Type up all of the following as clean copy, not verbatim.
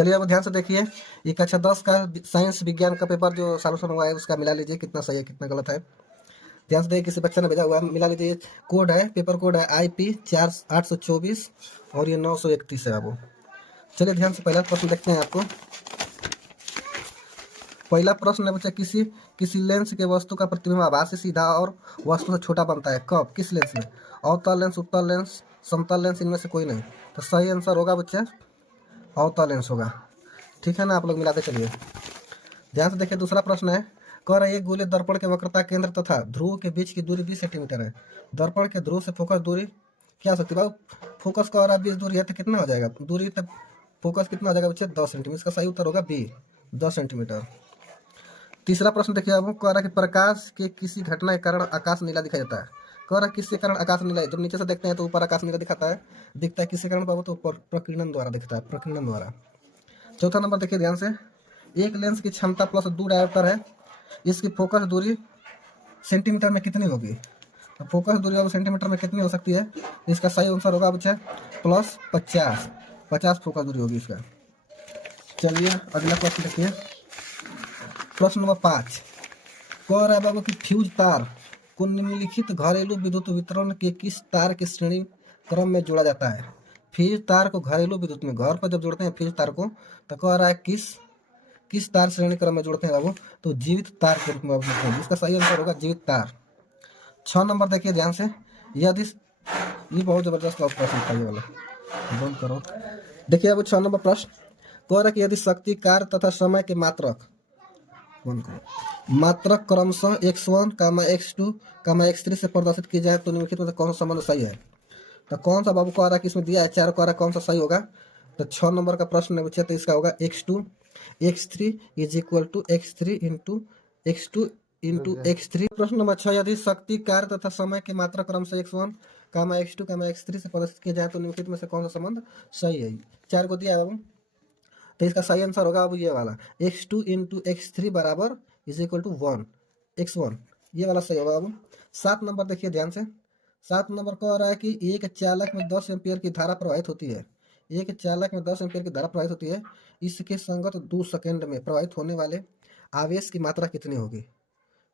चलिए अब ध्यान से देखिए, ये कक्षा 10 का साइंस विज्ञान का पेपर जो सॉल्यूशन हुआ है उसका मिला लीजिए कितना सही है कितना गलत है। ध्यान से देखिए, किसी बच्चे ने भेजा हुआ है, मिला लीजिए। कोड है, पेपर कोड है IP 4824 और ये 931 है। अब चलिए ध्यान से पहला प्रश्न देखते हैं आपको। पहला प्रश्न है बच्चा, किसी किसी लेंस के वस्तु का प्रतिबिंब आभास से सीधा और वस्तु से छोटा बनता है, कब, किस लेंस में? अवतल लेंस, उत्तल लेंस, समतल लेंस, इनमें से कोई नहीं। तो सही आंसर होगा बच्चा अवतल लेंस होगा। ठीक है ना, आप लोग मिलाते चलिए। ध्यान से देखिए, दूसरा प्रश्न है, कह रहा है एक गोले दर्पण के वक्रता केंद्र तथा ध्रुव के बीच की दूरी 20 सेंटीमीटर है। दर्पण के ध्रुव से फोकस दूरी क्या हो सकती है? बाबू फोकस का और 20 दूरी है तो कितना हो जाएगा दूरी तक? फोकस कितना हो जाएगा बच्चे? 10 सेंटीमीटर। इसका सही उत्तर होगा बी, 10 सेंटीमीटर। तीसरा प्रश्न देखिए, अब कह रहा है कि प्रकाश के किसी घटना के कारण आकाश नीला दिखाई देता है। कह रहा है किसके कारण आकाश नीला है? जब नीचे से देखते हैं तो ऊपर आकाश नीला दिखता है किसके कारण बाबू? तो प्रकीर्णन द्वारा दिखता है, प्रकीर्णन द्वारा। चौथा नंबर देखिए ध्यान से, एक लेंस की क्षमता प्लस 2 डायोप्टर है, इसकी फोकस दूरी सेंटीमीटर में कितनी होगी? तो फोकस दूरी अब सेंटीमीटर में कितनी हो सकती है? इसका सही आंसर होगा बच्चा प्लस 50 फोकस दूरी होगी इसका। चलिए अगला प्रश्न देखिए, प्रश्न नंबर 5। कह रहा है बाबू कि फ्यूज तार को निम्नलिखित घरेलू विद्युत वितरण के किस तार के श्रेणी क्रम में जोड़ा जाता है? फ्यूज तार को घरेलू विद्युत में घर पर जब जोड़ते हैं फ्यूज तार को, तो कह रहा है किस तार श्रेणी क्रम में जोड़ते हैं बाबू? तो जीवित तार के रूप में जोड़ते हैं। इसका सही आंसर होगा जीवित तार। 6 नंबर देखिए ध्यान से, यदि ये बहुत जबरदस्त प्रश्न था ये वाला, बंद करो। देखिए अब 6 नंबर प्रश्न कह रहा है कि यदि शक्ति, कार्य तथा समय के मात्रक क्रमशः x1, x2, x3 से प्रदर्शित की जाए तो निम्नलिखित में से कौन सा संबंध सही है? तो कौन सा बाबू कह रहा है कि इसमें दिया है 4, कह रहा है कौन सा सही होगा? तो 6 नंबर का प्रश्न है बच्चे, तो इसका होगा x2 x3 is equal to x3 into x2 into x3। प्रश्न नंबर 6, यदि शक्ति, कार्य तथा समय की मात्रा क्रम से x1, x2, x3 से प्रदर्शित किया जाए तो निम्नलिखित में से कौन सा संबंध सही है? 4 को दिया है बाबू, तो इसका सही आंसर होगा अब ये वाला x2 इंटू x3 बराबर इज इक्वल टू 1 x1, ये वाला सही होगा। अब 7 नंबर देखिए ध्यान से, 7 नंबर कह रहा है कि एक चालक में 10 एम्पियर की धारा प्रवाहित होती है। एक चालक में 10 एम्पियर की धारा प्रवाहित होती है, इसके संगत 2 सेकंड में प्रवाहित होने वाले आवेश की मात्रा कितनी होगी?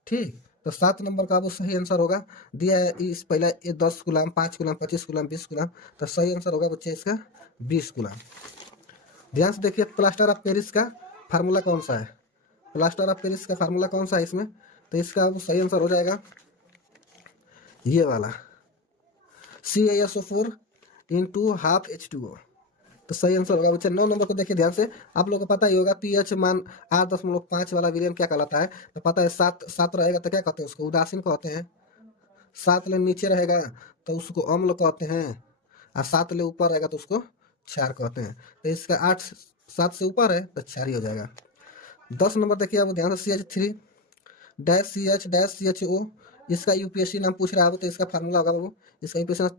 ठीक, तो 7 नंबर का अब सही आंसर होगा, दिया है इस पहला 10 गुलाम, 5 गुलाम, 25 गुलाम, 20 गुलाम, तो सही आंसर होगा बच्चे इसका 20 गुलाम। ध्यान से देखिए, प्लास्टर ऑफ पेरिस का फार्मूला कौन सा है? प्लास्टर ऑफ पेरिस का फार्मूला कौन सा है इसमें? तो इसका अब सही आंसर हो जाएगा ये वाला CaSO4 इंटू हाफ H2O, तो सही आंसर होगा बच्चे। 9 नंबर को देखिए ध्यान से, आप लोगों को पता ही होगा पीएच मान 8.5 वाला विलियन क्या कहलाता है? तो पता है 7 रहेगा तो क्या कहते हैं उसको? उदासीन कहते हैं। 7 ले नीचे रहेगा तो उसको अम्ल कहते हैं, और 7 ले ऊपर रहेगा तो उसको क्षार कहते हैं। तो इसका 8 7 से ऊपर है तो क्षार ही हो जाएगा। 10 नंबर देखिए अब ध्यान से, CH3 dash CH dash CHO, इसका यूपीएससी नाम पूछ रहा है तो इसका फार्मूला होगा बाबू, इसका यूपीएससी नाम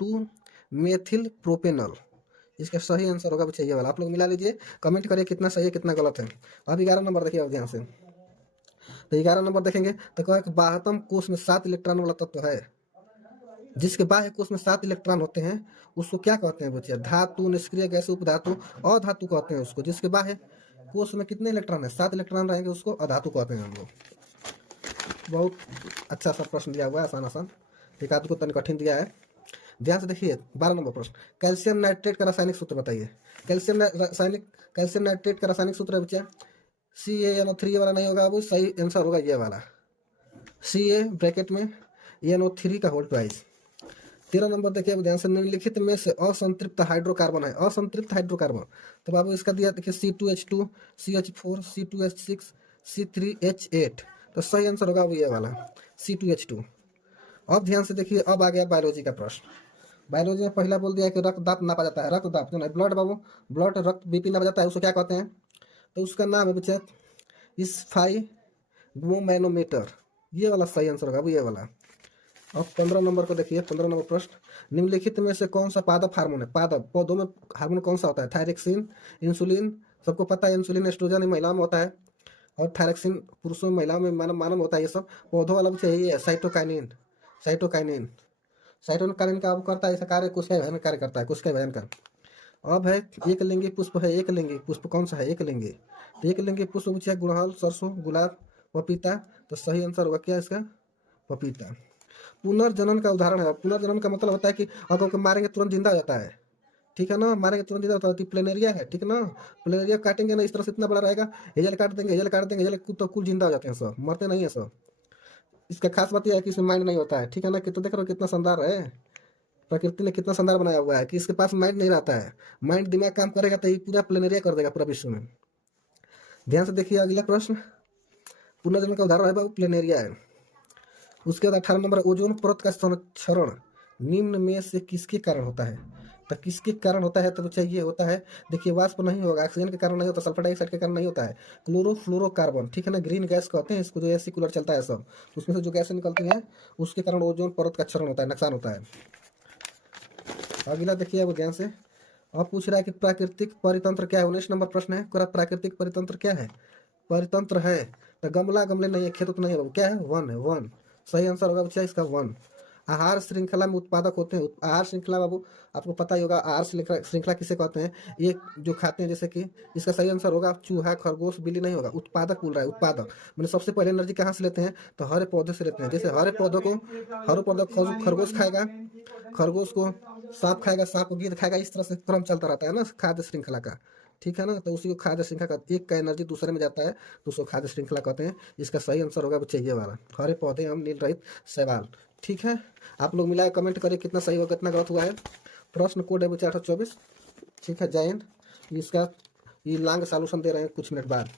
2 मेथिल प्रोपेनल। इसका सही आंसर होगा बच्चे ये वाला। आप लोग मिला लीजिए, कमेंट करिए कितना सही है कितना गलत है। अब 11 नंबर देखिए अब ध्यान से, तो 11 नंबर देखेंगे तो कहा बाह्यतम कोश में 7 इलेक्ट्रॉन वाला तत्व है, जिसके बाह्य कोश में 7 इलेक्ट्रॉन होते हैं उसको क्या कहते हैं बच्चे? धातु, निष्क्रिय गैस, उपधातु, अधातु कहते हैं उसको। जिसके बाह्य कोश में कितने इलेक्ट्रॉन है? 7 इलेक्ट्रॉन रहेंगे, उसको अधातु कहते हैं हम लोग। बहुत अच्छा सा प्रश्न दिया हुआ है, आसान, एक आध को तन कठिन दिया है। ध्यान से देखिए 12 नंबर प्रश्न, कैल्शियम नाइट्रेट का रासायनिक सूत्र बताइए। कैल्शियम नाइट्रेट का रासायनिक सूत्र है बच्चे CaNO3 वाला नहीं होगा, वो सही आंसर होगा ये वाला Ca ब्रैकेट में NO3 का होल ट्वाइस। 13 नंबर देखिए ध्यान से, निम्नलिखित में से असंतृप्त हाइड्रोकार्बन है। असंतृप्त हाइड्रोकार्बन, तो बाबू इसका दिया देखिए C2H2, CH4, C2H6, C3H8, तो सही आंसर होगा वो ये वाला C2H2। अब ध्यान से देखिए, अब आ गया बायोलॉजी का प्रश्न। बायोलॉजी में पहला बोल दिया कि रक्तदाब नापा जाता है। रक्तदाब जो है ब्लड बाबू, ब्लड रक्त BP नापा जाता है, उसको क्या कहते हैं? तो उसका नाम है बच्चे स्फाइगमोमैनोमीटर, ये वाला सही आंसर होगा ये वाला। अब 15 नंबर को देखिए, 15 नंबर प्रश्न, निम्नलिखित में से कौन सा पादप हार्मोन है? पादप पौधों में हार्मोन कौन सा होता है? थायरक्सिन, इंसुलिन, सबको पता है इंसुलिन एस्ट्रोजन महिलाओं में होता है, और थायरक्सिन पुरुषों में, महिलाओं में मानव में होता है। ये सब पौधों वाला बच्चे यही है साइटोकाइनिन का अब करता है ऐसा कार्य, कोशिका विभाजन कार्य करता है, कोशिका विभाजन का। अब है एक लिंगी पुष्प है, एक लिंगी पुष्प कौन सा है, एक लिंगी। तो एक लिंगी पुष्प पूछा है गुड़हल, सरसों, गुलाब, पपीता। तो सही आंसर होगा क्या इसका, पपीता। पुनर्जनन का उदाहरण है। पुनर्जनन का मतलब होता है कि अगर उसको मारेंगे तुरंत जिंदा हो जाता है, ठीक है ना, मारेंगे तुरंत जिंदा होता है। तो प्लेनेरिया है, ठीक है ना। प्लेनेरिया काटेंगे ना इस तरह से इतना बड़ा रहेगा, हेजल काट देंगे, हेजल काट देंगे, हेजल तो कुल जिंदा हो जाते हैं सब, मरते नहीं है सब। इसका खास बात यह है कि इसमें माइंड नहीं होता है, ठीक है ना। कितना देख रहे हो कितना शानदार है, प्रकृति ने कितना शानदार बनाया हुआ है कि इसके पास माइंड नहीं रहता है। माइंड दिमाग काम करेगा तो ये पूरा प्लेनेरिया कर देगा पूरा विश्व में। ध्यान से देखिए अगला प्रश्न। पुनर्जन्म का उदाहरण है बाबू प्लेनेरिया है। उसके बाद 18 नंबर, ओजोन परत का संरक्षण निम्न में से किसके कारण होता है। तो किसके कारण होता है, तो चाहिए होता है, देखिए वाष्प नहीं होगा, ऑक्सीजन के कारण नहीं होता, सल्फर डाइऑक्साइड के कारण नहीं होता है, क्लोरोफ्लोरोकार्बन, ठीक है ना, ग्रीन गैस कहते हैं इसको, जो एसी कूलर चलता है सब, उसमें से जो गैसें निकलती हैं उसके कारण ओजोन परत का क्षरण होता है, नुकसान होता है। अगला देखिए अब ध्यान से। अब पूछ रहा है कि प्राकृतिक परितंत्र क्या है। 19 नंबर प्रश्न है, पूरा प्राकृतिक परितंत्र क्या है, परितंत्र है। तो गमला गमले नहीं है, खेत तो नहीं है बाबू, क्या है, वन है, वन। सही आंसर होगा बच्चा इसका वन। आहार श्रृंखला में उत्पादक होते हैं। आहार श्रृंखला बाबू आपको पता ही होगा, आहार श्रृंखला श्रृंखला किसे कहते हैं, ये जो खाते हैं, जैसे कि इसका सही आंसर होगा चूहा, खरगोश, बिल्ली नहीं होगा, उत्पादक बोल रहा है, उत्पादक। मैंने सबसे पहले एनर्जी कहाँ से लेते हैं, तो हरे पौधे से लेते हैं। जैसे हरे पौधों को, हरे पौधों को खरगोश खाएगा, खरगोश को सांप खाएगा, सांप को गिद्ध खाएगा, इस तरह से क्रम चलता रहता है ना खाद्य श्रृंखला का, ठीक है ना। तो उसी को खाद्य श्रृंखला का, एक का एनर्जी दूसरे में जाता है तो उसको खाद्य श्रृंखला कहते हैं। इसका सही आंसर होगा बच्चे ये वाला, हरे पौधे एवं नील रहित शैवाल, ठीक है। आप लोग मिलाए कमेंट करिए कितना सही होगा कितना गलत हुआ है। प्रश्न कोड है बच्चा 824, ठीक है, जय हिंद। इसका ये लॉन्ग सॉल्यूशन दे रहे हैं कुछ मिनट बाद।